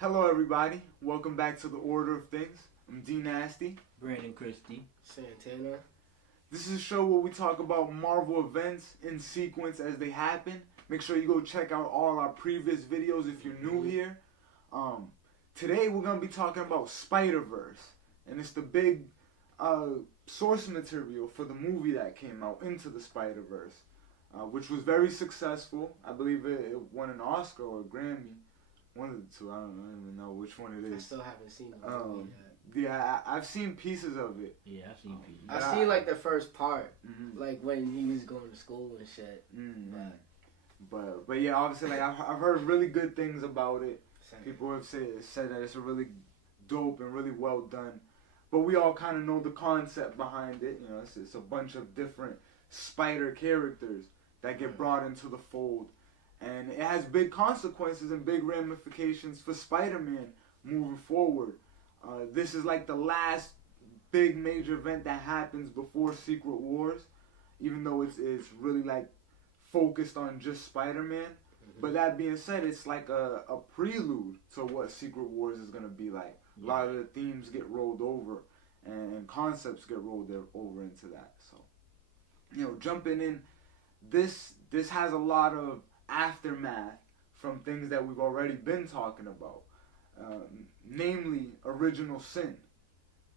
Hello, everybody. Welcome back to the Order of Things. I'm D Nasty. Brandon Christie. Santana. This is a show where we talk about Marvel events in sequence as they happen. Make sure you go check out all our previous videos if you're new here. Today we're gonna be talking about Spider-Verse, and it's the big source material for the movie that came out, Into the Spider-Verse, which was very successful. I believe it won an Oscar or a Grammy. One of the two. I don't even know which one it I is. still haven't seen the movie yet. Yeah, I've seen pieces of it. Yeah, I've seen pieces. I've seen like the first part, Mm-hmm. like when he was going to school and shit. Mm-hmm. But yeah, obviously, like I've heard really good things about it. People have said that it's a really dope and really well done. But we all kind of know the concept behind it. You know, it's a bunch of different spider characters that get brought into the fold. And it has big consequences and big ramifications for Spider-Man moving forward. This is like the last big major event that happens before Secret Wars, even though it's really like focused on just Spider-Man. Mm-hmm. But that being said, it's like a prelude to what Secret Wars is going to be like. A lot of the themes get rolled over and concepts get rolled over into that. So, you know, jumping in, this has a lot of aftermath from things that we've already been talking about, namely Original Sin.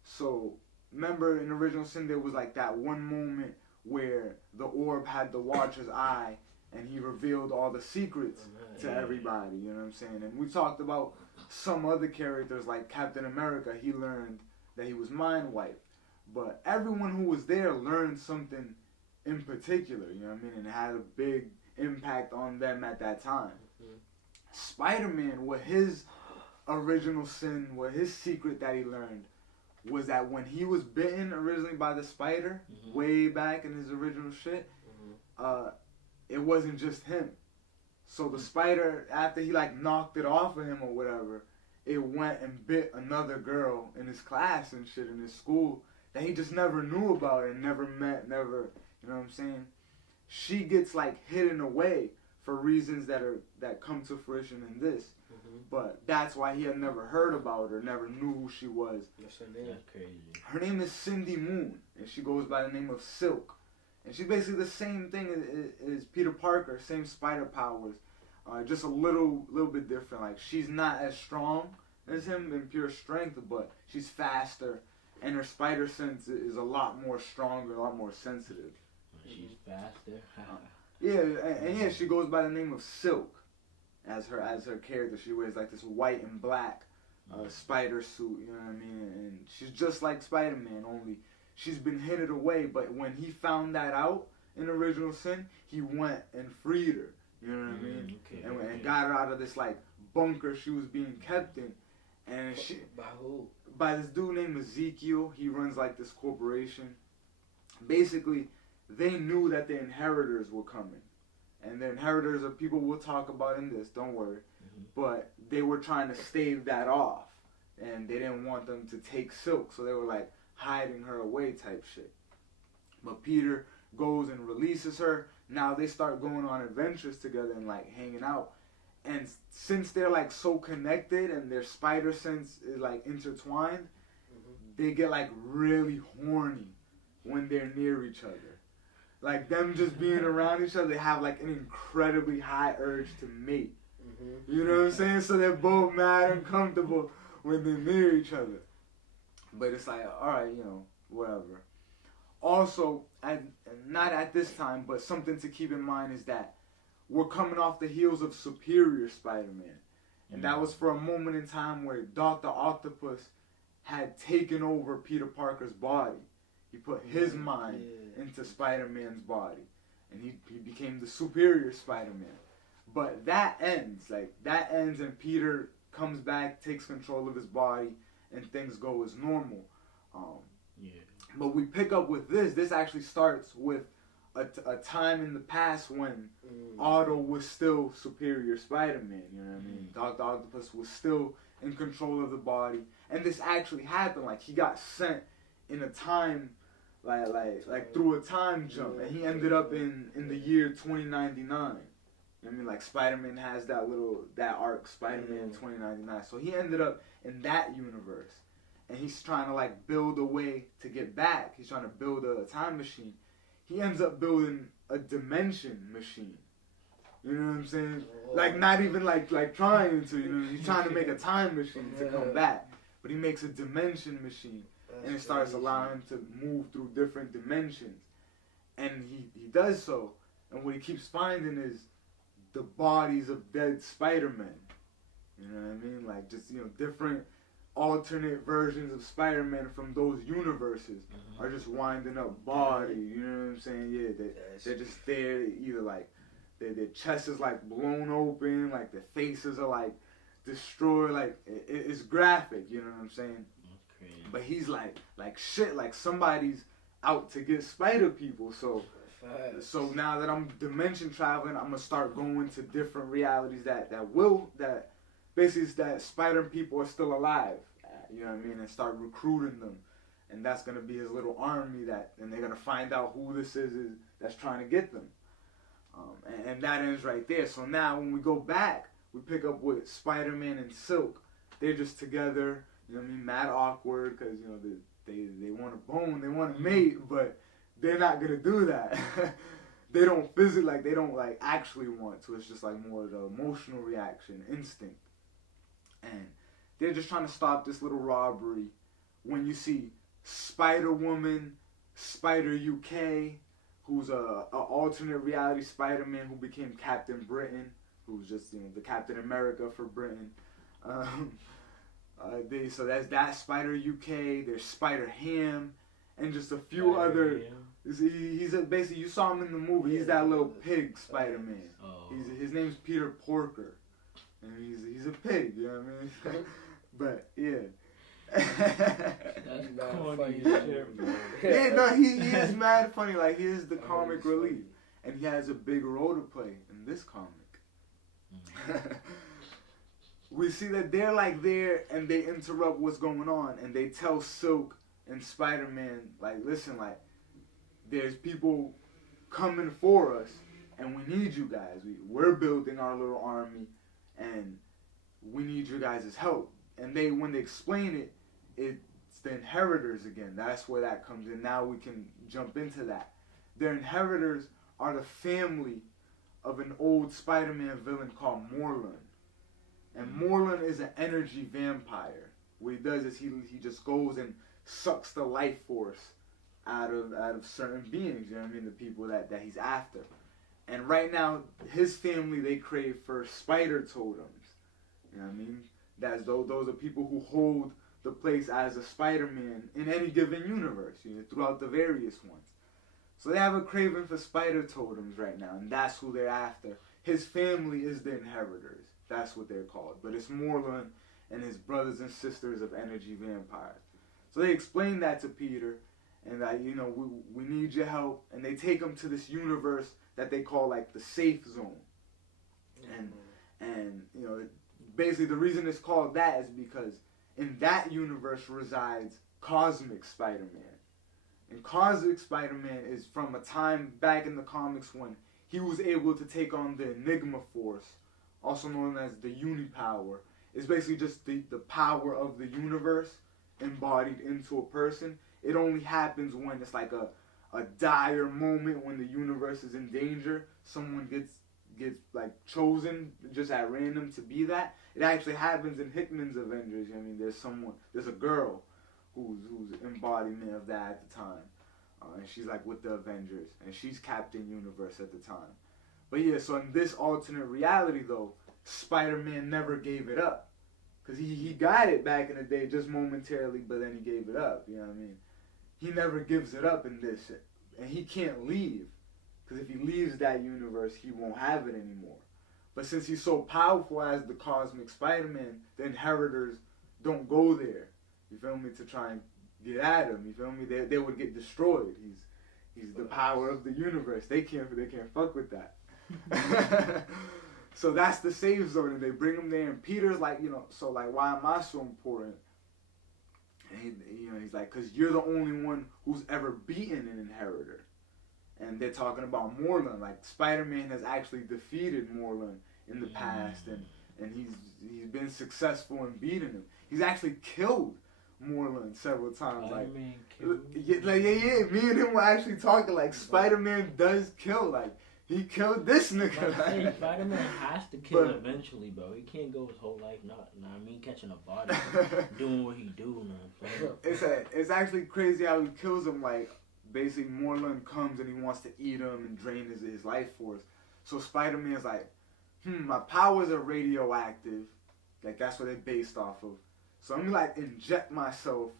So remember in Original Sin there was like that one moment where the orb had the Watcher's eye and he revealed all the secrets to everybody, you know what I'm saying? And we talked about some other characters like Captain America. He learned that he was mind wiped, but everyone who was there learned something in particular, you know what I mean? And it had a big impact on them at that time. Mm-hmm. Spider-Man, what his original sin, what his secret that he learned was that when he was bitten originally by the spider, way back in his original shit, it wasn't just him. So the spider, after he like knocked it off of him or whatever, it went and bit another girl in his class and shit in his school that he just never knew about and never met, never, you know what I'm saying? She gets like hidden away for reasons that come to fruition in this. But that's why he had never heard about her, never knew who she was. What's her name? That's crazy. Her name is Cindy Moon, and she goes by the name of Silk. And she's basically the same thing as Peter Parker, same spider powers, just a little bit different. Like, she's not as strong as him in pure strength, but she's faster, and her spider sense is a lot more stronger, a lot more sensitive. She's faster. Yeah, she goes by the name of Silk as her character. She wears like this white and black spider suit, you know what I mean? And she's just like Spider-Man, only she's been hidden away. But when he found that out in Original Sin, he went and freed her, you know what I mean? And got her out of this like bunker she was being kept in. And she by who? By this dude named Ezekiel. He runs like this corporation. Basically, they knew that the inheritors were coming. And the inheritors are people we'll talk about in this, don't worry. But they were trying to stave that off. And they didn't want them to take Silk, so they were like hiding her away type shit. But Peter goes and releases her. Now they start going on adventures together and like hanging out. And since they're like so connected and their spider sense is like intertwined, they get like really horny when they're near each other. Like, them just being around each other, they have, like, an incredibly high urge to mate. You know what I'm saying? So they're both mad and comfortable when they're near each other. But it's like, alright, you know, whatever. Also, not at this time, but something to keep in mind is that we're coming off the heels of Superior Spider-Man. And that was for a moment in time where Dr. Octopus had taken over Peter Parker's body. He put his mind into Spider-Man's body. And he became the Superior Spider-Man. But that ends. And Peter comes back, takes control of his body, and things go as normal. But we pick up with this. This actually starts with a time in the past when Otto was still Superior Spider-Man. You know what I mean? Dr. Octopus was still in control of the body. And this actually happened. Like, he got sent in a time... Like through a time jump, and he ended up in the year 2099. You know what I mean? Like Spider-Man has that arc, Spider-Man 2099. So he ended up in that universe. And he's trying to like build a way to get back. He's trying to build a time machine. He ends up building a dimension machine. You know what I'm saying? Like not even like trying to, you know, he's trying to make a time machine to come back. But he makes a dimension machine. And it starts allowing him to move through different dimensions. And he does so. And what he keeps finding is the bodies of dead Spider-Men. You know what I mean? Like just, you know, different alternate versions of Spider-Man from those universes are just winding up body. You know what I'm saying? Yeah, they're just there. Either like their chest is like blown open, like their faces are like destroyed. Like it's graphic. You know what I'm saying? Crazy. But he's like shit. Like somebody's out to get Spider people. So now that I'm dimension traveling, I'm gonna start going to different realities that basically that Spider people are still alive. You know what I mean? And start recruiting them. And that's gonna be his little army and they're gonna find out who this is that's trying to get them. And that ends right there. So now when we go back, we pick up with Spider-Man and Silk. They're just together. You know what I mean? Mad awkward because you know they want to bone, they want to mate, but they're not gonna do that. They don't they don't like actually want to. It's just like more the emotional reaction, instinct. And they're just trying to stop this little robbery when you see Spider-Woman, Spider UK, who's a alternate reality Spider-Man who became Captain Britain, who's just, you know, the Captain America for Britain. So that's that Spider UK. There's Spider Ham, and just a few other. He's basically, you saw him in the movie. He's that little pig Spider-Man. Oh. His name's Peter Porker, and he's a pig. You know what I mean? But yeah. That's not funny funny. as shit, bro. Yeah, no, he is mad funny. Like he is the comic relief, and he has a big role to play in this comic. We see that they're like there, and they interrupt what's going on, and they tell Silk and Spider-Man, like, listen, like, there's people coming for us, and we need you guys. We're building our little army, and we need you guys' help. And when they explain it, it's the Inheritors again. That's where that comes in. Now we can jump into that. Their Inheritors are the family of an old Spider-Man villain called Morlun. And Morlun is an energy vampire. What he does is he just goes and sucks the life force out of certain beings, you know what I mean, the people that he's after. And right now, his family, they crave for spider totems. You know what I mean? Those are people who hold the place as a Spider-Man in any given universe, you know, throughout the various ones. So they have a craving for spider totems right now, and that's who they're after. His family is the Inheritors. That's what they're called. But it's Morlun and his brothers and sisters of energy vampires. So they explain that to Peter, and that, you know, we need your help. And they take him to this universe that they call like the safe zone. And you know, basically the reason it's called that is because in that universe resides Cosmic Spider-Man. And Cosmic Spider-Man is from a time back in the comics when he was able to take on the Enigma Force, also known as the Unipower. It's basically just the power of the universe embodied into a person. It only happens when it's like a dire moment when the universe is in danger. Someone gets like chosen just at random to be that. It actually happens in Hickman's Avengers. I mean, there's a girl who's embodiment of that at the time. And she's like with the Avengers, and she's Captain Universe at the time. But yeah, so in this alternate reality though, Spider-Man never gave it up. Because he got it back in the day just momentarily, but then he gave it up, you know what I mean? He never gives it up in this, and he can't leave. Because if he leaves that universe, he won't have it anymore. But since he's so powerful as the Cosmic Spider-Man, the Inheritors don't go there, you feel me, to try and get at him, you feel me? They would get destroyed. He's the power of the universe. They can't fuck with that. So that's the safe zone, and they bring him there, and Peter's like, you know, so like, why am I so important? And he's like, because you're the only one who's ever beaten an Inheritor. and they're talking about Morlun. Like Spider-Man has actually defeated Morlun in the past, and he's been successful in beating him. He's actually killed Morlun several times. Spider-Man yeah. Me and him were actually talking like Spider-Man does kill. Like he killed this nigga. Like, Spider-Man has to kill eventually, bro. He can't go his whole life not. I mean, catching a body, doing what he do. It's actually crazy how he kills him. Like basically, Morlun comes and he wants to eat him and drain his life force. So Spider-Man's like, my powers are radioactive. Like that's what they're based off of. So I'm gonna like inject myself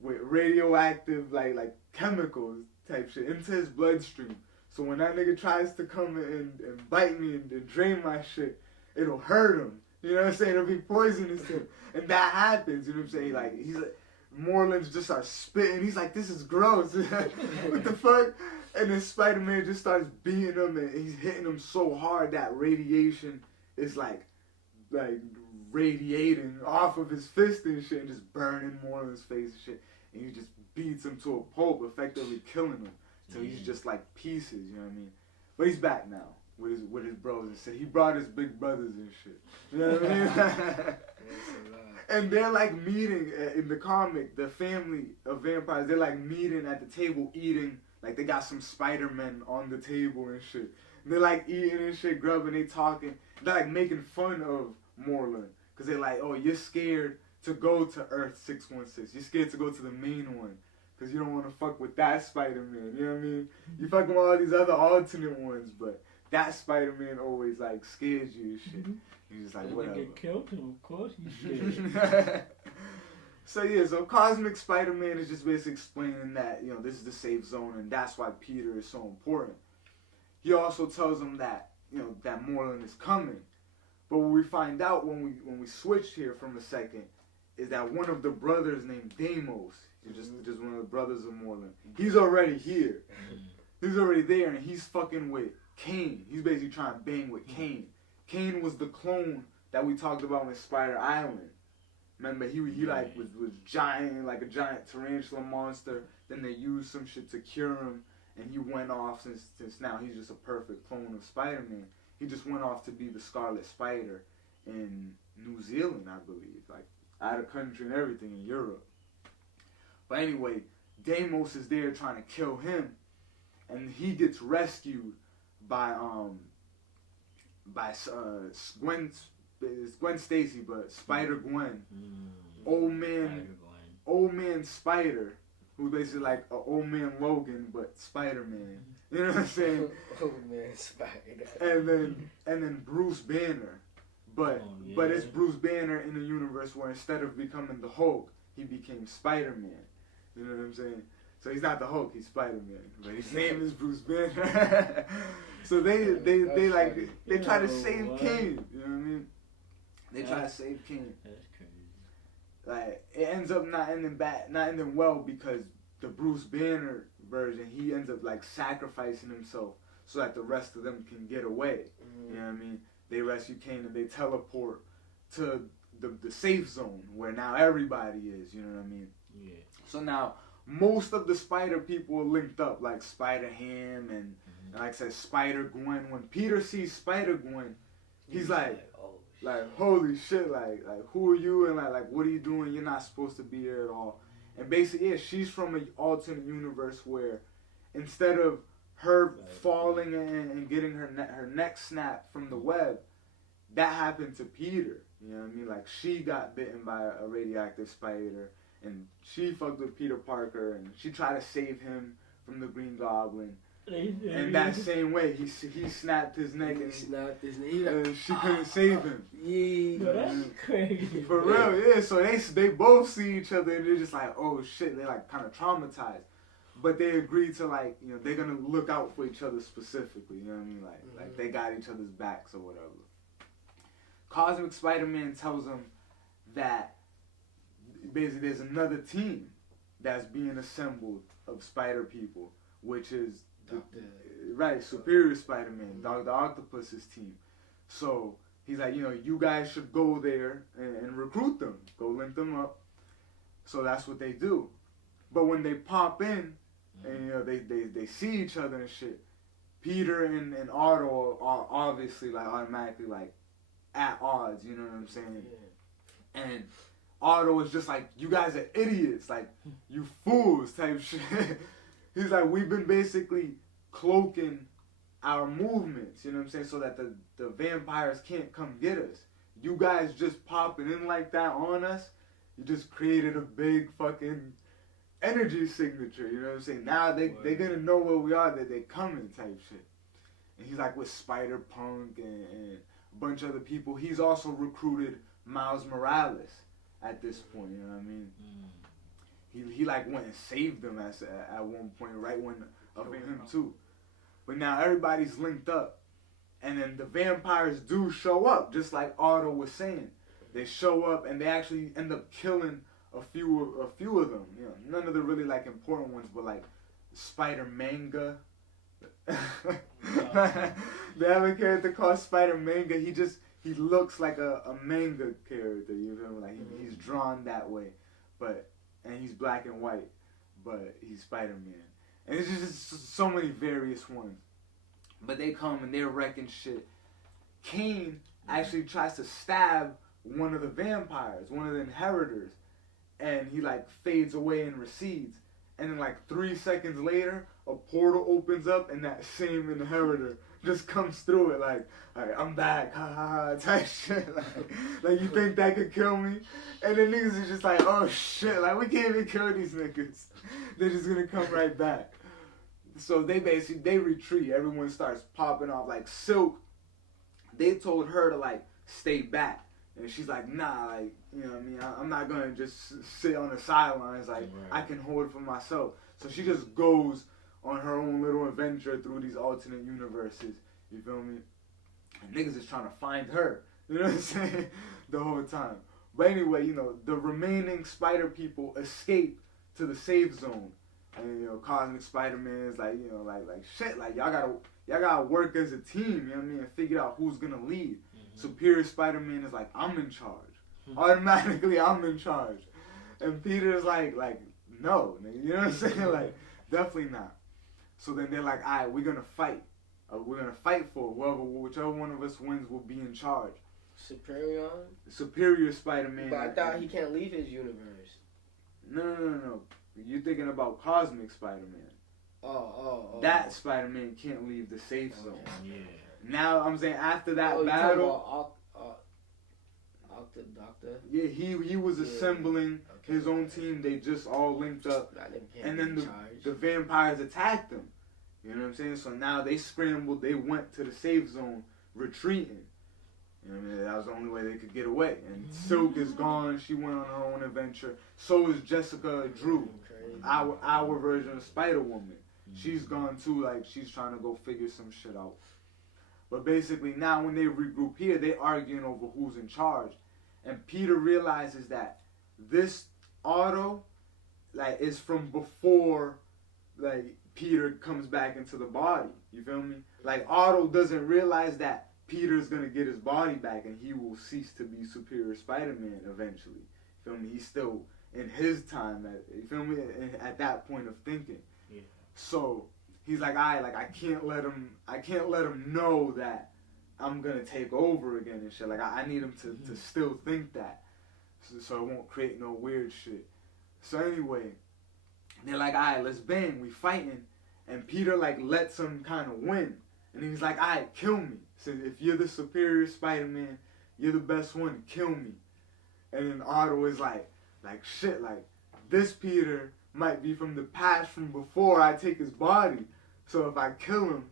with radioactive like chemicals type shit into his bloodstream. So when that nigga tries to come and bite me and drain my shit, it'll hurt him. You know what I'm saying? It'll be poisonous to him. And that happens, you know what I'm saying? Like he's like Morlun just starts spitting. He's like, this is gross. What the fuck? And then Spider-Man just starts beating him and he's hitting him so hard that radiation is like radiating off of his fist and shit and just burning Morlun's face and shit. And he just beats him to a pulp, effectively killing him. So he's just like pieces, you know what I mean? But he's back now with his bros and shit. He brought his big brothers and shit. You know what I mean? And they're like meeting in the comic, the family of vampires, they're like meeting at the table eating. Like they got some Spider-Men on the table and shit. And they're like eating and shit, grubbing, they talking. They're like making fun of Morlun. Because they're like, oh, you're scared to go to Earth 616. You're scared to go to the main one. Because you don't want to fuck with that Spider-Man. You know what I mean? You fucking with all these other alternate ones, but that Spider-Man always like scares you and shit. He's just like, whatever. Get killed him, of course he's scared. So Cosmic Spider-Man is just basically explaining that, you know, this is the safe zone and that's why Peter is so important. He also tells him that, you know, that Morlun is coming. But what we find out when we switch here from a second is that one of the brothers named Deimos, just one of the brothers of Morlun, he's already here. He's already there and he's fucking with Kane. He's basically trying to bang with Kane. Kane was the clone that we talked about in Spider Island. Remember, he like was giant, like a giant tarantula monster. Then they used some shit to cure him, and he went off since now he's just a perfect clone of Spider-Man. He just went off to be the Scarlet Spider in New Zealand, I believe, like out of country and everything in Europe. But anyway, Deimos is there trying to kill him, and he gets rescued by Gwen Stacy, but Spider Gwen, old man Spider, who's basically like an old man Logan, but Spider-Man. You know what I'm saying? Old man Spider. And then Bruce Banner, but it's Bruce Banner in a universe where instead of becoming the Hulk, he became Spider-Man. You know what I'm saying? So he's not the Hulk, he's Spider-Man, but his name is Bruce Banner. So they try to save Kane. You know what I mean? They try to save Kane. That's crazy. Like it ends up not ending well because the Bruce Banner version, he ends up like sacrificing himself so that the rest of them can get away. You know what I mean? They rescue Kane and they teleport to the safe zone where now everybody is. You know what I mean? Yeah. So now most of the Spider people are linked up, like Spider Ham and like I said, Spider Gwen. When Peter sees Spider Gwen, he's like, holy shit, like who are you and like what are you doing? You're not supposed to be here at all. And basically, yeah, she's from an alternate universe where instead of her falling and getting her neck snapped from the web, that happened to Peter. You know what I mean? Like she got bitten by a radioactive spider and she fucked with Peter Parker and she tried to save him from the Green Goblin. And that same way, he snapped his neck and she couldn't save him. Yeah, that's crazy. For real, yeah. So they both see each other and they're just like, oh shit, they're like kind of traumatized. But they agree to like, you know, they're gonna look out for each other specifically. You know what I mean? Like they got each other's backs or whatever. Cosmic Spider-Man tells them that basically there's another team that's being assembled of Spider people, which is Superior Spider-Man, Dr. Octopus's team. So he's like, you know, you guys should go there and recruit them, go link them up. So that's what they do. But when they pop in, and you know they see each other and shit. Peter and Otto are obviously like automatically like at odds. You know what I'm saying? Yeah. And Otto is just like, you guys are idiots, like you fools type shit. He's like, we've been basically cloaking our movements, you know what I'm saying, so that the vampires can't come get us. You guys just popping in like that on us, you just created a big fucking energy signature, you know what I'm saying? Now they're gonna know where we are, that they coming type shit. And he's like with Spider-Punk and a bunch of other people. He's also recruited Miles Morales at this point, you know what I mean? He like went and saved them at one point, right when up in him too. But now everybody's linked up, and then the vampires do show up, just like Otto was saying. They show up and they actually end up killing a few of them. You know, none of the really like important ones, but like Spider Manga. They have a character called Spider Manga. He looks like a manga character. You know, like he's drawn that way, and he's black and white, but he's Spider-Man. And it's just so many various ones. But they come and they're wrecking shit. Kane actually tries to stab one of the vampires, one of the inheritors, and he like fades away and recedes. And then like 3 seconds later, a portal opens up and that same inheritor just comes through it like, alright, I'm back, ha ha ha, type shit. Like you think that could kill me? And the niggas is just like, oh shit, like we can't even kill these niggas. They're just gonna come right back. So they retreat. Everyone starts popping off. Like Silk, they told her to like stay back. And she's like, nah, like, you know what I mean? I'm not gonna just sit on the sidelines. Like, I can hold it for myself. So she just goes on her own little adventure through these alternate universes. You feel me? And niggas is trying to find her. You know what I'm saying? The whole time. But anyway, you know, the remaining spider people escape to the safe zone. And, you know, Cosmic Spider-Man is like, you know, like shit, like y'all gotta work as a team, you know what I mean, and figure out who's gonna lead. Superior Spider-Man is like, I'm in charge. Automatically, I'm in charge. And Peter's like, no, nigga, you know what I'm saying? Like, definitely not. So then they're like, alright, we're gonna fight. We're gonna fight for whichever one of us wins will be in charge. Superior Spider-Man. But I thought he can't leave his universe. No. You're thinking about Cosmic Spider-Man. Oh. That Spider-Man can't leave the safe zone. Yeah. Now, I'm saying after that battle... Doctor? Yeah, he was assembling his own team. They just all linked up. And then the vampires attacked them. You know what I'm saying? So now they scrambled. They went to the safe zone, retreating. You know what I mean? That was the only way they could get away. And Silk is gone. She went on her own adventure. So is Jessica Drew, our version of Spider-Woman. She's gone too. Like, she's trying to go figure some shit out. But basically, now when they regroup here, they arguing over who's in charge. And Peter realizes that this Otto, like, is from before, like, Peter comes back into the body. You feel me? Like, Otto doesn't realize that Peter's gonna get his body back and he will cease to be Superior Spider-Man eventually. You feel me? He's still in his time, you feel me? At that point of thinking. Yeah. So he's like, I can't let him know that I'm gonna take over again and shit. Like, I need him to still think that, so it won't create no weird shit. So anyway, they're like, let's bang, we fighting, and Peter like lets him kind of win, and he's like, kill me. Says, if you're the Superior Spider-Man, you're the best one, kill me. And then Otto is like shit, like this Peter might be from the past, from before I take his body. So if I kill him,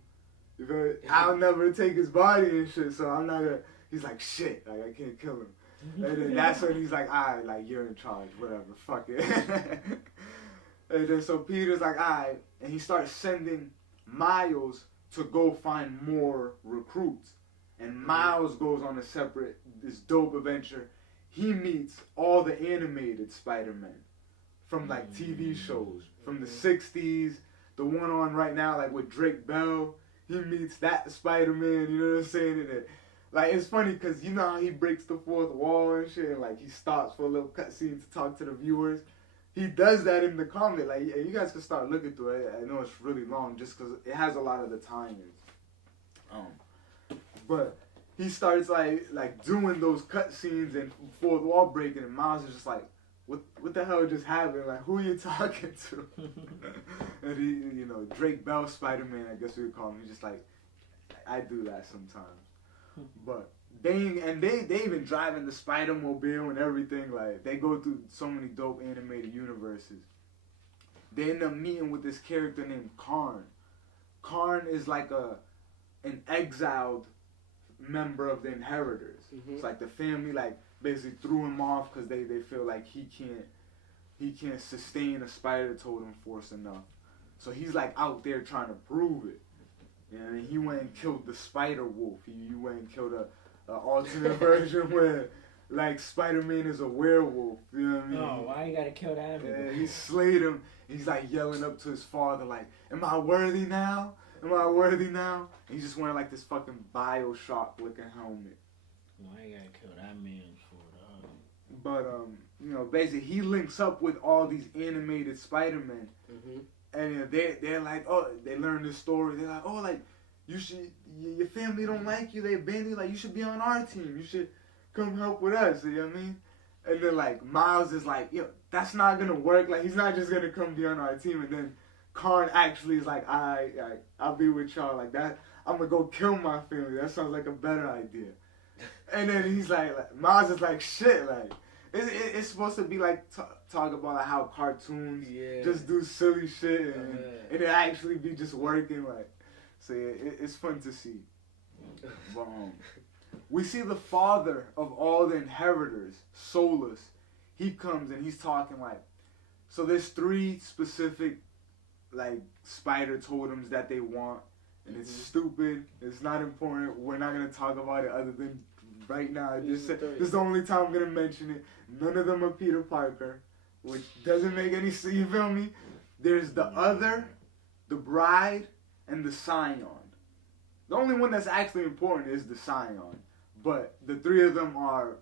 I'll never take his body and shit. So I'm not gonna. He's like, shit, like I can't kill him. And then that's when he's like, like you're in charge, whatever, fuck it. And then so Peter's like, and he starts sending Miles to go find more recruits. And Miles goes on this dope adventure. He meets all the animated Spider-Men from like TV shows from the 60s, the one on right now like with Drake Bell. He meets that Spider-Man, you know what I'm saying? And like, it's funny because you know how he breaks the fourth wall and shit, and like he stops for a little cutscene to talk to the viewers. he does that in the comic. Like, you guys can start looking through it. I know it's really long just because it has a lot of the tie-ins. But he starts like doing those cut scenes and fourth wall breaking, and Miles is just like, what the hell just happened? Like, who are you talking to? And he, you know, Drake Bell Spider-Man, I guess we would call him. He's just like, I do that sometimes. But they even drive in the Spider-Mobile and everything. Like, they go through so many dope animated universes. They end up meeting with this character named Karn. Karn is like an exiled member of the Inheritors. Mm-hmm. It's like the family like basically threw him off because they feel like he can't sustain a spider totem force enough. So he's like out there trying to prove it. And he went and killed the Spider Wolf. He went and killed a alternate version where like Spider-Man is a werewolf. You know what I mean? Oh, why you gotta kill that? Yeah, he slayed him. He's like yelling up to his father like, "Am I worthy now? Am I worthy now?" And he's just wearing like this fucking Bioshock looking helmet. Why you gotta kill that man for it? But you know, basically he links up with all these animated Spider-Men. Mm-hmm. And they're like, oh, they learn this story. They're like, oh, like, you should, your family don't like you. They abandoned you. Like, you should be on our team. You should come help with us. You know what I mean? And then, like, Miles is like, yo, that's not going to work. Like, he's not just going to come be on our team. And then Karn actually is like, I'll be with y'all. Like, that, I'm going to go kill my family. That sounds like a better idea. And then he's like Miles is like, shit, like, it's supposed to be like talk about like how cartoons just do silly shit and it actually be just working, like, so yeah, it's fun to see. But we see the father of all the Inheritors, Solus. He comes and he's talking like, so there's 3 specific like spider totems that they want, and it's stupid. It's not important. We're not gonna talk about it other than right now. This is the only time I'm gonna mention it. None of them are Peter Parker, which doesn't make any sense. You feel me? There's the other, the bride, and the scion. The only one that's actually important is the scion. But the 3 of them are,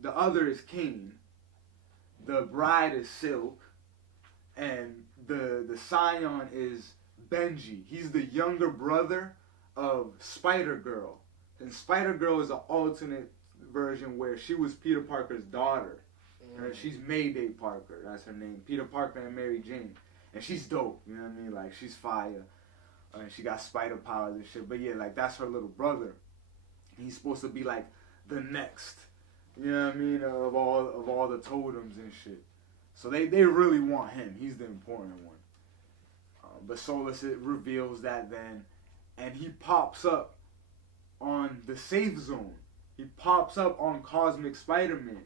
the other is Kane, the bride is Silk, and the scion is Benji. He's the younger brother of Spider-Girl. And Spider-Girl is an alternate version where she was Peter Parker's daughter. She's Mayday Parker, that's her name. Peter Parker and Mary Jane. And she's dope, you know what I mean? Like, she's fire. And she got spider powers and shit. But yeah, like, that's her little brother. He's supposed to be like the next, you know what I mean, of all the totems and shit. So they really want him. He's the important one. But Solus reveals that then, and he pops up on the safe zone. He pops up on Cosmic Spider-Man.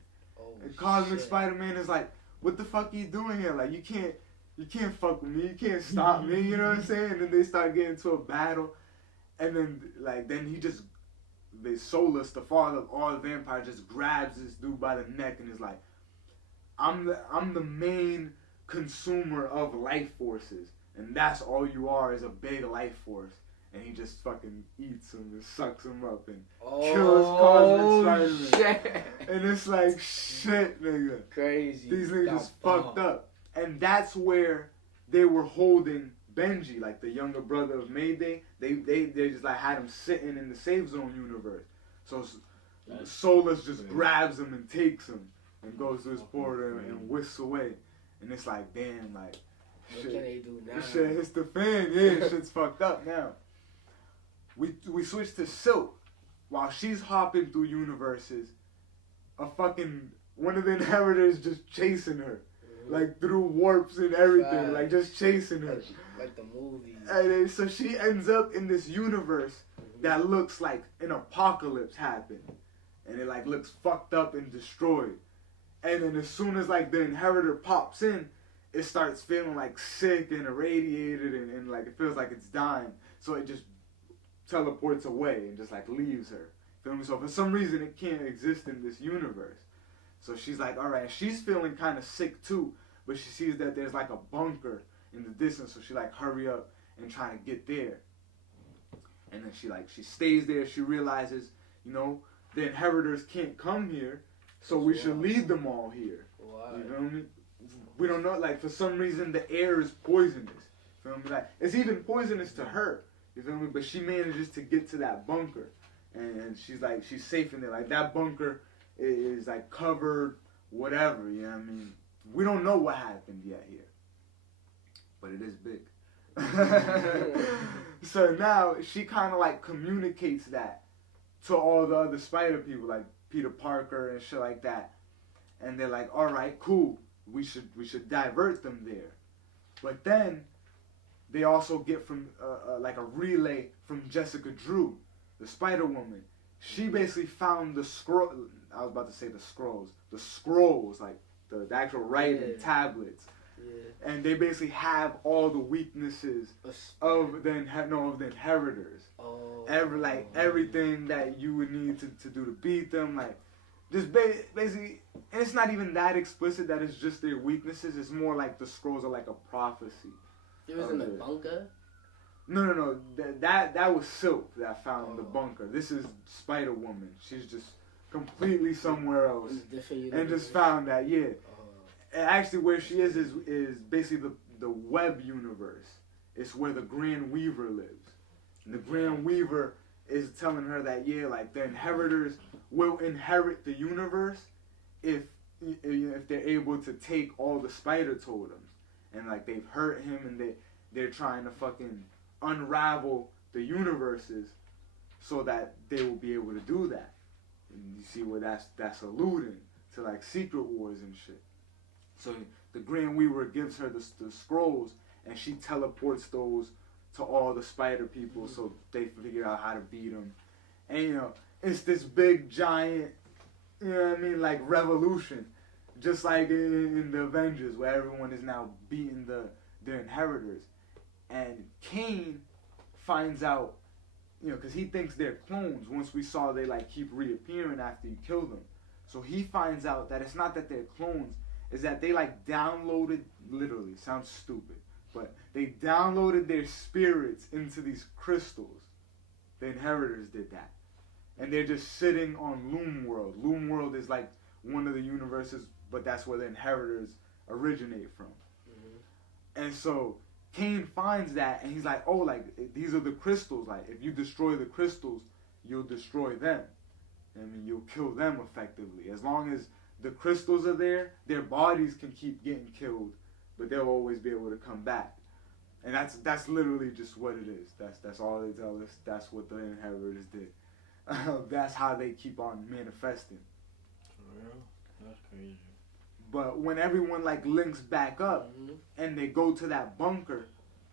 And Cosmic Spider-Man is like, what the fuck are you doing here? Like, you can't fuck with me. You can't stop me. You know what I'm saying? And then they start getting into a battle. And then Solus, the father of all the vampires, just grabs this dude by the neck and is like, I'm the main consumer of life forces. And that's all you are, is a big life force. And he just fucking eats him and sucks him up and kills Cosmic Spider-Man. Shit. And it's like, shit, nigga. Crazy. These niggas fucked up. And that's where they were holding Benji, like the younger brother of Mayday. They just like had him sitting in the safe zone universe. So Solus just grabs him and takes him and goes to his portal and whisks away. And it's like, damn, like, what can they do now? This shit hits the fan. Yeah, shit's fucked up now. We switch to Silk. While she's hopping through universes, one of the Inheritors just chasing her. Like, through warps and everything. Like, just chasing her. Like the movie. And then, so she ends up in this universe that looks like an apocalypse happened. And it, like, looks fucked up and destroyed. And then as soon as, like, the Inheritor pops in, it starts feeling, like, sick and irradiated and like, it feels like it's dying. So it just teleports away and just, like, leaves her. Feel me? So for some reason, it can't exist in this universe. So she's like, all right. She's feeling kind of sick, too. But she sees that there's, like, a bunker in the distance. So she, like, hurry up and trying to get there. And then she stays there. She realizes, you know, the Inheritors can't come here. So we should lead them all here. Wow. You know what I mean? we don't know, like, for some reason the air is poisonous. Feel me? Like, it's even poisonous to her. You feel me? But she manages to get to that bunker. And she's like, she's safe in there. Like, that bunker is like covered, whatever, you know what I mean? We don't know what happened yet here. But it is big. So now she kind of like communicates that to all the other Spider people, like Peter Parker and shit like that. And they're like, all right, cool. We should divert them there. But then they also get from like a relay from Jessica Drew, the Spider-Woman. She basically found the scroll. I was about to say the scrolls, like the actual writing tablets. Yeah. And they basically have all the weaknesses of the inheritors. Oh. Everything that you would need to do to beat them, like just basically. And it's not even that explicit that it's just their weaknesses. It's more like the scrolls are like a prophecy. It was in the bunker? No. That was Silk that found the bunker. This is Spider-Woman. She's just completely somewhere else. And just found that, yeah. And actually where she is basically the web universe. It's where the Grand Weaver lives. And the Grand Weaver is telling her that, yeah, like the inheritors will inherit the universe if they're able to take all the spider totems. And like they've hurt him and they're trying to fucking unravel the universes so that they will be able to do that. And you see where that's alluding to like Secret Wars and shit. So the Grand Weaver gives her the scrolls and she teleports those to all the spider people so they figure out how to beat them. And you know, it's this big giant, you know what I mean, like revolution. Just like in the Avengers where everyone is now beating their inheritors. And Kane finds out, you know, because he thinks they're clones once we saw they like keep reappearing after you kill them. So he finds out that it's not that they're clones, is that they like downloaded, literally, sounds stupid, but they downloaded their spirits into these crystals. The inheritors did that. And they're just sitting on Loom World. Loom World is like one of the universes, but that's where the inheritors originate from. Mm-hmm. And so Kane finds that and he's like, oh, like these are the crystals. Like if you destroy the crystals, you'll destroy them. I mean, you'll kill them effectively. As long as the crystals are there, their bodies can keep getting killed, but they'll always be able to come back. And that's literally just what it is. That's all they tell us. That's what the inheritors did. That's how they keep on manifesting. For real? That's crazy. But when everyone like links back up and they go to that bunker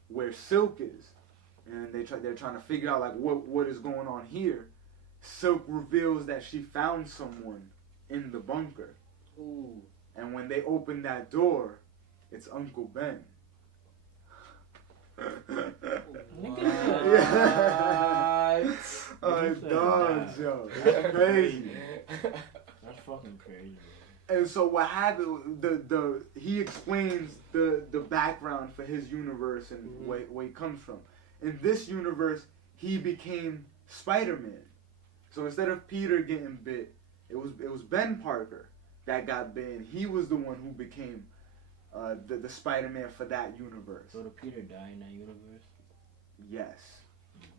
where Silk is, and they're trying to figure out like what is going on here, Silk reveals that she found someone in the bunker. Ooh. And when they open that door, it's Uncle Ben. What? Dogs, yo. That's crazy. That's fucking crazy. And so what happened, he explains the background for his universe and where he comes from. In this universe, he became Spider-Man. So instead of Peter getting bit, it was Ben Parker that got bit. He was the one who became the Spider-Man for that universe. So did Peter die in that universe? Yes.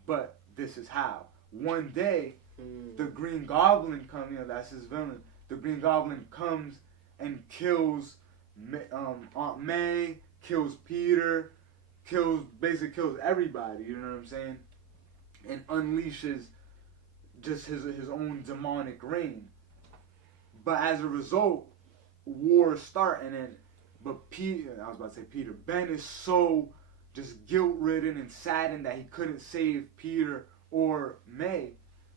But this is how. One day, the Green Goblin comes, you know, that's his villain. The Green Goblin comes and kills Aunt May, kills Peter, basically kills everybody, you know what I'm saying? And unleashes just his own demonic reign. But as a result, wars start, but Peter, Ben is so just guilt-ridden and saddened that he couldn't save Peter or May,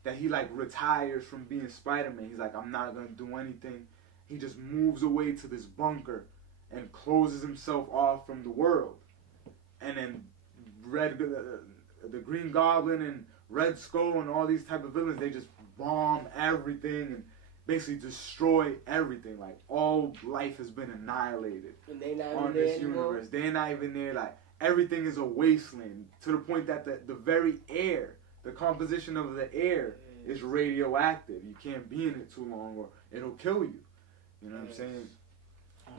that he like retires from being Spider-Man. He's like, I'm not gonna do anything. He just moves away to this bunker and closes himself off from the world. And then the Green Goblin and Red Skull and all these type of villains, they just bomb everything and basically destroy everything. Like all life has been annihilated on this universe. They're not even there. Like everything is a wasteland to the point that the very air, the composition of the air is radioactive. You can't be in it too long or it'll kill you. You know what I'm saying?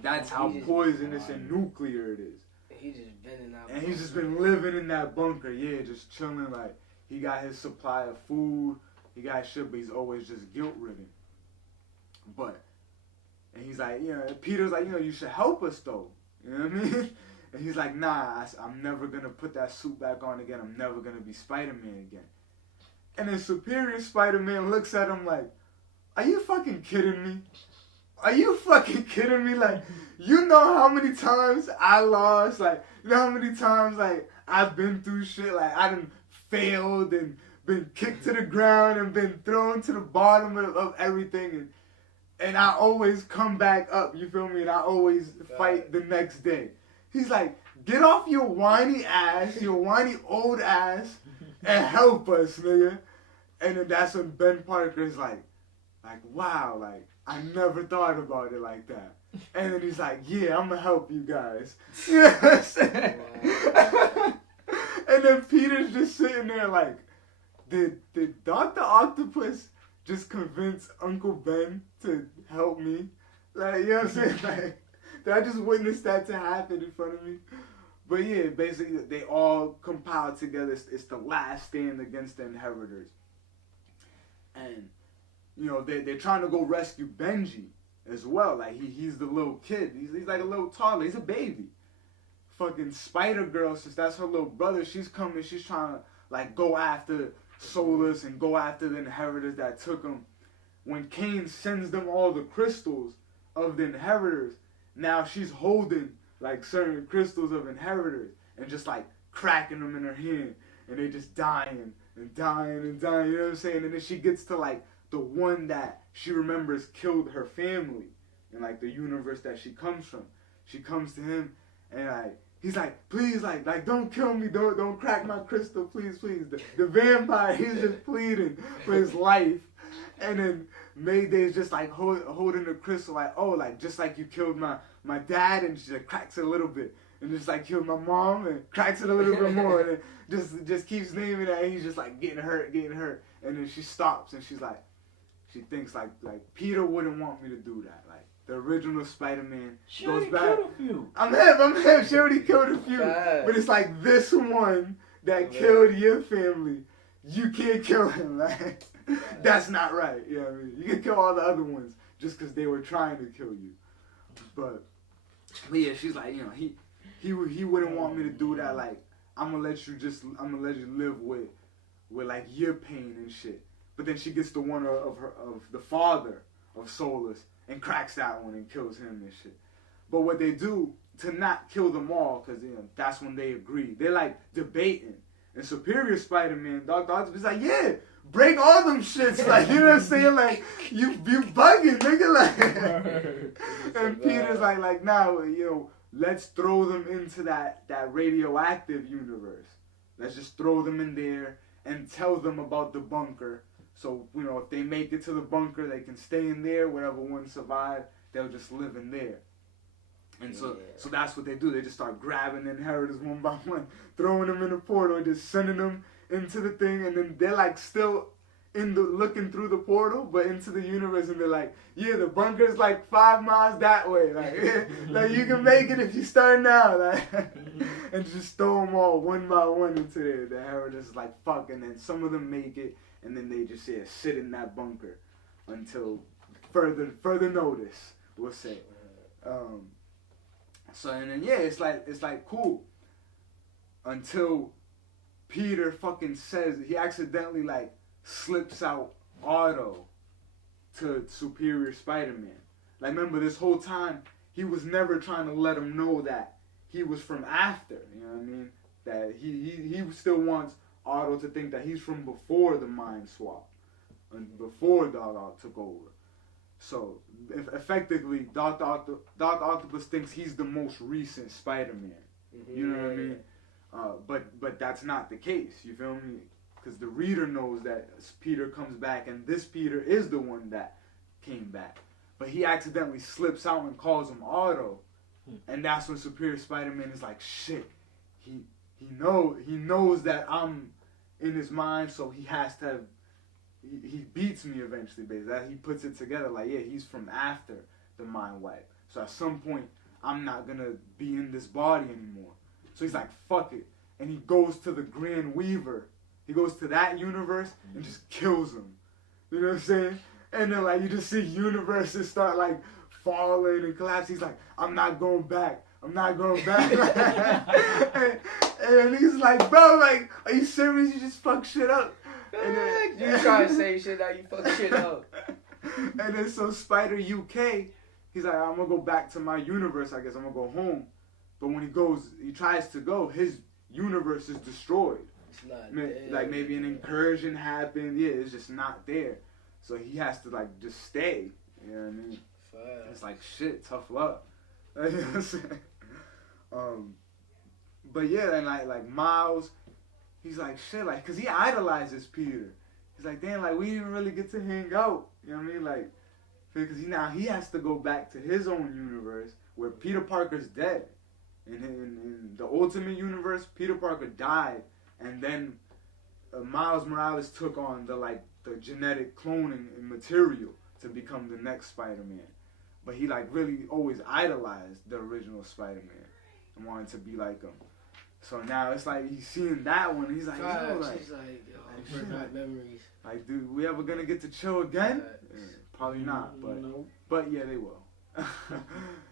That's how poisonous and nuclear it is. He just been in that and he's just been living in that bunker, just chilling. Like, he got his supply of food, he got shit, but he's always just guilt-ridden. And he's like, Peter's like, you should help us though. You know what I mean? And he's like, nah, I'm never gonna put that suit back on again. I'm never gonna be Spider-Man again. And then Superior Spider-Man looks at him like, are you fucking kidding me? Are you fucking kidding me? Like, you know how many times I lost? Like, you know how many times, like, I've been through shit? Like, I done failed and been kicked to the ground and been thrown to the bottom of everything. And I always come back up, you feel me? And I always fight the next day. He's like, get off your whiny ass, your whiny old ass, and help us, nigga. And then that's when Ben Parker's like, wow, like, I never thought about it like that. And then he's like, yeah, I'm gonna help you guys. You know what I'm saying? Wow. And then Peter's just sitting there like, did Dr. Octopus just convince Uncle Ben to help me? Like, you know what I'm saying? Like, did I just witness that to happen in front of me? But yeah, basically they all compiled together. It's the last stand against the Inheritors. And they're trying to go rescue Benji as well. Like, he's the little kid. He's like a little toddler. He's a baby. Fucking Spider-Girl, since that's her little brother, she's coming. She's trying to, like, go after Solus and go after the Inheritors that took him. When Kane sends them all the crystals of the Inheritors, now she's holding, like, certain crystals of Inheritors and just, like, cracking them in her hand. And they just dying and dying and dying, you know what I'm saying? And then she gets to, like, the one that she remembers killed her family in, like, the universe that she comes from. She comes to him and, like, he's like, please, like don't kill me, don't crack my crystal, please. The vampire, he's just pleading for his life. And then Mayday's just like holding the crystal, like, oh, like, just like you killed my dad, and she like cracks it a little bit, and just like killed my mom and cracks it a little bit more, and then just keeps naming that, and he's just like getting hurt, and then she stops and she's like, she thinks like Peter wouldn't want me to do that, like. The original Spider-Man goes back. Killed a few. I'm him. She already killed a few. But it's like this one that killed your family. You can't kill him. Like, that's not right. You know what I mean? You can kill all the other ones just because they were trying to kill you. But yeah, she's like, he wouldn't want me to do that. Like, I'm gonna let you live with like your pain and shit. But then she gets the one of the father of Solus and cracks that one and kills him and shit. But what they do to not kill them all, because that's when they agree. They're like debating. And Superior Spider-Man, Dr. Octopus is like, yeah, break all them shits. Like, you know what I'm saying? Like, you bugging, nigga. Like, and Peter's like, nah, let's throw them into that radioactive universe. Let's just throw them in there and tell them about the bunker. So, if they make it to the bunker, they can stay in there. Whatever one survive, they'll just live in there. And so that's what they do. They just start grabbing the Inheritors one by one, throwing them in the portal, just sending them into the thing. And then they're like still looking through the portal, but into the universe. And they're like, yeah, the bunker's like 5 miles that way. Like, like you can make it if you start now. Like, and just throw them all one by one into there. The Inheritors is like, fuck. And then some of them make it. And then they just sit in that bunker until further notice, we'll say. So and then it's like cool until Peter fucking says he accidentally like slips out Otto to Superior Spider-Man. Like, remember, this whole time he was never trying to let him know that he was from after. You know what I mean? That he still wants Otto to think that he's from before the mind swap and before Dr. Octopus took over. So, effectively, Dr. Octopus thinks he's the most recent Spider-Man. Mm-hmm. You know what I mean? But that's not the case. You feel me? Because the reader knows that Peter comes back, and this Peter is the one that came back. But he accidentally slips out and calls him Otto, and that's when Superior Spider-Man is like, shit. He knows that I'm in his mind, so he has to have. He beats me eventually, basically. He puts it together like, yeah, he's from after the mind wipe. So at some point, I'm not gonna be in this body anymore. So he's like, fuck it. And he goes to the Grand Weaver. He goes to that universe and just kills him. You know what I'm saying? And then like you just see universes start like falling and collapse. He's like, I'm not going back. I'm not going back. and he's like, bro, like, are you serious? You just fuck shit up. And then, you try to say shit, now you fuck shit up. And then so Spider UK, he's like, I'm gonna go back to my universe. I guess I'm gonna go home. But when he tries to go, his universe is destroyed. It's not there. Like maybe an incursion happened. Yeah, it's just not there. So he has to like just stay. You know what I mean? Fast. It's like shit, tough luck. You know what I'm saying? But yeah, and like Miles, he's like shit, like, cause he idolizes Peter. He's like, damn, like we didn't really get to hang out. You know what I mean? Like, because he has to go back to his own universe where Peter Parker's dead. In the Ultimate Universe, Peter Parker died, and then Miles Morales took on the genetic cloning and material to become the next Spider-Man. But he like really always idolized the original Spider-Man and wanted to be like him. So now it's like he's seeing that one. And he's like, yo, shit, memories. Like, dude, we ever gonna get to chill again? Yeah, probably not, but yeah, they will.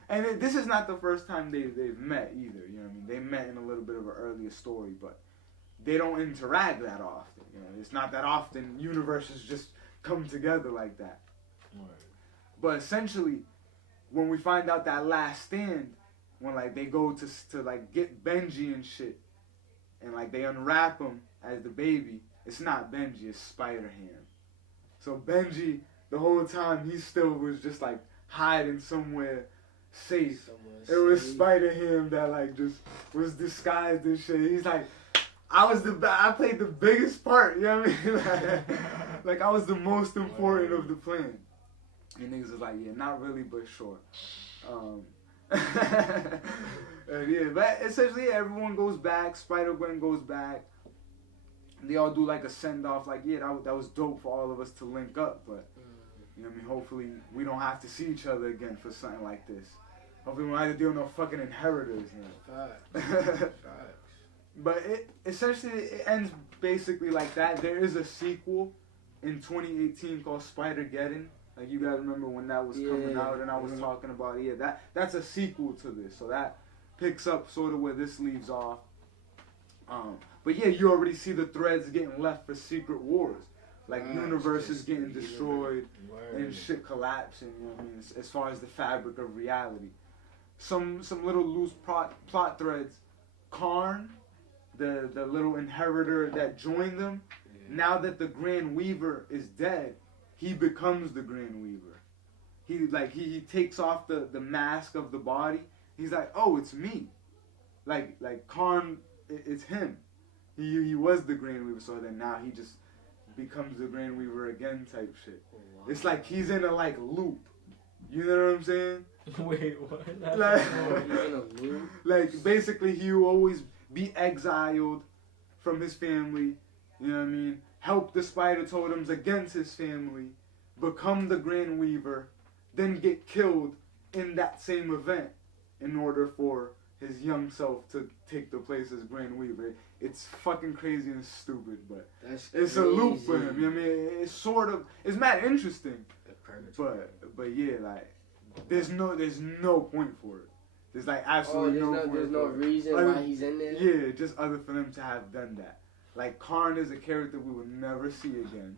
And this is not the first time they've met either. You know what I mean? They met in a little bit of an earlier story, but they don't interact that often. You know, it's not that often universes just come together like that. Right. But essentially, when we find out that last stand, when like they go to like get Benji and shit, and like they unwrap him as the baby, it's not Benji, it's Spider-Ham. So Benji, the whole time, he still was just like hiding somewhere safe. It was Spider-Ham that like just was disguised and shit. He's like, I played the biggest part, you know what I mean? like I was the most important of the plan. And niggas was like, yeah, not really, but sure. Yeah, but essentially everyone goes back. Spider-Gwen goes back. They all do like a send-off, like, yeah, that was dope for all of us to link up, but you know what I mean, hopefully we don't have to see each other again for something like this. Hopefully we don't have to deal with no fucking inheritors, you know. Facts. But it essentially ends basically like that. There is a sequel in 2018 called Spider-Geddon. Like, you guys remember when that was coming out and I was talking about it. Yeah, that's a sequel to this. So that picks up sort of where this leaves off. But yeah, you already see the threads getting left for Secret Wars. Like, universes getting destroyed and shit collapsing, you know what I mean, as far as the fabric of reality. Some little loose plot threads. Karn, the little inheritor that joined them, now that the Grand Weaver is dead, he becomes the Grand Weaver. He takes off the mask of the body. He's like, oh, it's me. Like Karn, it's him. He was the Grand Weaver, so then now he just becomes the Grand Weaver again type shit. Oh, wow. It's like he's in a like loop. You know what I'm saying? Wait, what? Like, he's in a loop? Like, basically he will always be exiled from his family. You know what I mean? Help the Spider Totems against his family, become the Grand Weaver, then get killed in that same event in order for his young self to take the place as Grand Weaver. It's fucking crazy and stupid, but it's a loop for him. You know what I mean? It's mad interesting. But yeah, like there's no point for it. There's like absolutely no point. There's no reason why he's in there. Yeah, just other for them to have done that. Like, Karn is a character we will never see again.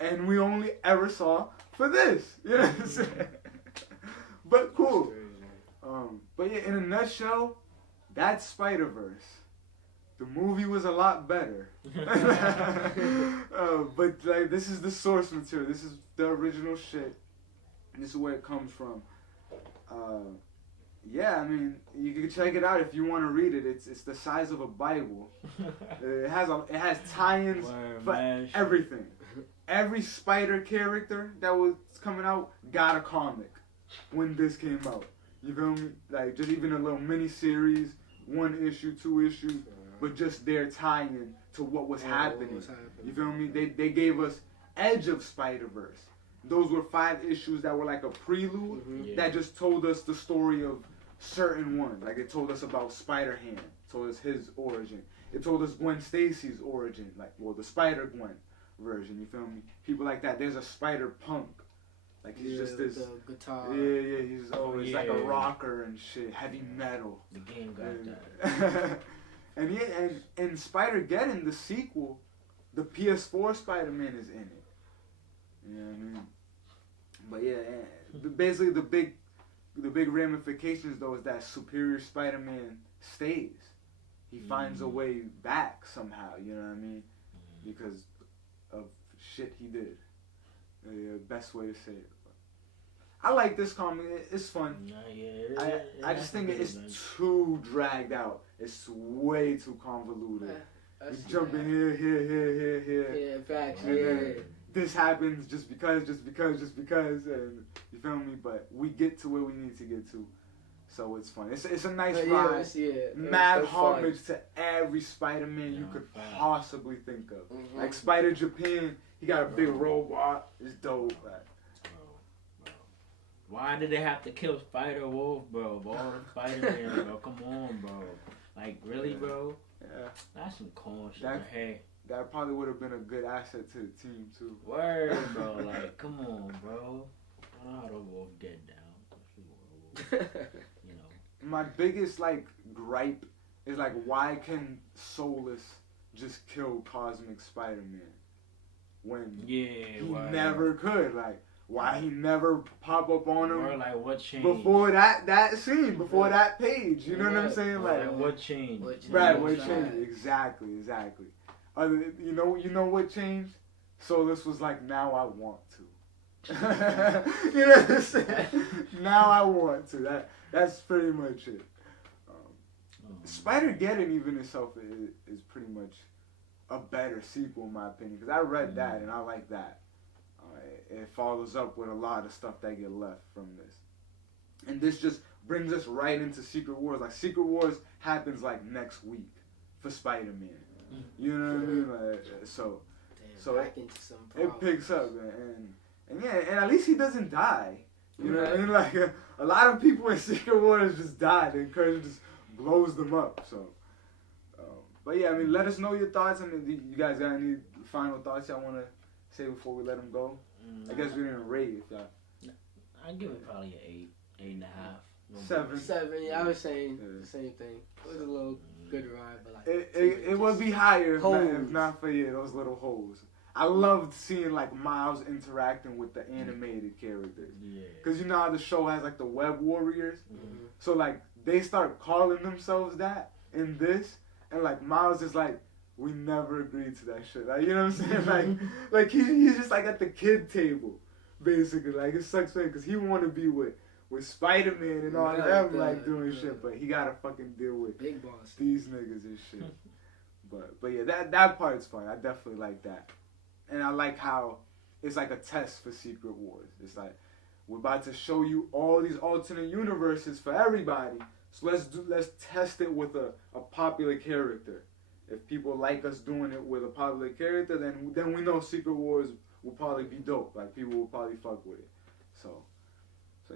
And we only ever saw for this. You know what I'm saying? But cool. But yeah, in a nutshell, that's Spider-Verse. The movie was a lot better. But like, this is the source material. This is the original shit. This is where it comes from. Yeah, I mean, you can check it out if you want to read it. It's the size of a Bible. It has tie-ins for everything. Every Spider character that was coming out got a comic when this came out. You feel me? Like, just even a little mini-series, 1 issue, 2 issues, but just their tie-in to what was happening. You feel me? They gave us Edge of Spider-Verse. those were 5 issues that were like a prelude that just told us the story of certain ones. Like it told us about Spider-Ham, told us his origin. It told us Gwen Stacy's origin, like the Spider-Gwen version. You feel me? People like that. There's a Spider-Punk. Like he's just this the guitar. Yeah. He's always like a rocker and shit, heavy metal. The game got that. and Spider-Geddon, the sequel, the PS4 Spider-Man is in it. You know what I mean? But yeah, basically the big ramifications though is that Superior Spider-Man stays. He finds a way back somehow. You know what I mean? Because of shit he did. Best way to say it. I like this comic. It's fun. I just think it's too dragged out. It's way too convoluted. You jump in here. Yeah, facts. This happens just because, and you feel me? But we get to where we need to get to, so it's fun. It's a nice ride. Mad homage to every Spider-Man you could possibly think of. Like Spider-Japan, he got a big robot. It's dope. Like, why did they have to kill Spider-Wolf, bro? Of all the Spider-Man, bro. Come on, bro. Like, really, bro? Yeah. That's some corn shit. That probably would have been a good asset to the team, too. Word, bro. Like, come on, bro. I don't know how the Wolf get down. You know. My biggest, like, gripe is, like, why can Soulless just kill Cosmic Spider-Man? When he never could. Like, why he never pop up on him? Or like what changed before that scene, before that page? You know what I'm saying? Like what changed? Right, what changed? Exactly. You know what changed? So this was like, now I want to. You know what I'm saying? Now I want to. That's pretty much it. Spider-Geddon even itself is pretty much a better sequel in my opinion, because I read that and I like that. It follows up with a lot of stuff that get left from this. And this just brings us right into Secret Wars. Like, Secret Wars happens, like, next week for Spider-Man. You know what I mean? Like, so it picks up. And at least he doesn't die. You know what I mean? Like, a lot of people in Secret Wars just died, and Curtis just blows them up. So, but yeah, I mean, let us know your thoughts. I mean, you guys got any final thoughts y'all want to say before we let him go? I guess we didn't rate if y'all. I'd give it probably an 8, 8.5. 7. Yeah, I was saying the same thing. It was a little good ride, but like it would be higher if not for those little holes. I loved seeing like Miles interacting with the animated characters. Yeah. Cause you know how the show has like the Web Warriors, so like they start calling themselves that in this, and like Miles is like, we never agreed to that shit. Like, you know what I'm saying? Like he's just like at the kid table, basically. Like, it sucks because he want to be with Spider-Man and all them like doing shit, but he gotta fucking deal with Big Boss, these niggas and shit. But yeah, that part's fun. I definitely like that, and I like how it's like a test for Secret Wars. It's like, we're about to show you all these alternate universes for everybody. So let's test it with a popular character. If people like us doing it with a popular character, then we know Secret Wars will probably be dope. Like, people will probably fuck with it. So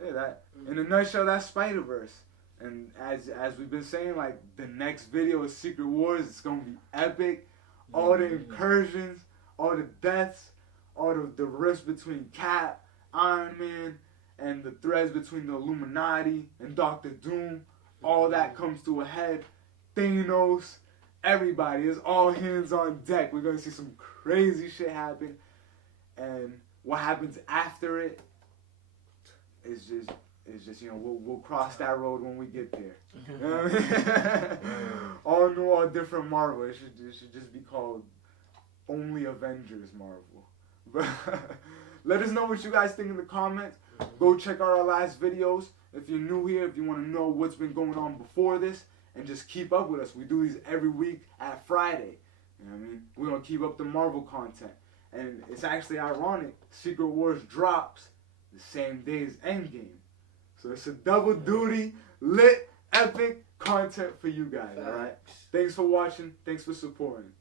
yeah, that in a nutshell, that's Spider-Verse. And as we've been saying, like, the next video is Secret Wars. It's gonna be epic. All the incursions, all the deaths, all the rifts between Cap, Iron Man, and the threads between the Illuminati and Doctor Doom. All that comes to a head. Thanos. Everybody, it's all hands on deck. We're gonna see some crazy shit happen, and what happens after it is just we'll cross that road when we get there. You know what I mean? All new, all different Marvel. It should just be called Only Avengers Marvel. But let us know what you guys think in the comments. Go check out our last videos. If you're new here, if you want to know what's been going on before this, and just keep up with us. We do these every week at Friday. You know what I mean? We're going to keep up the Marvel content. And it's actually ironic. Secret Wars drops the same day as Endgame. So it's a double duty, lit, epic content for you guys. Alright? Thanks for watching. Thanks for supporting.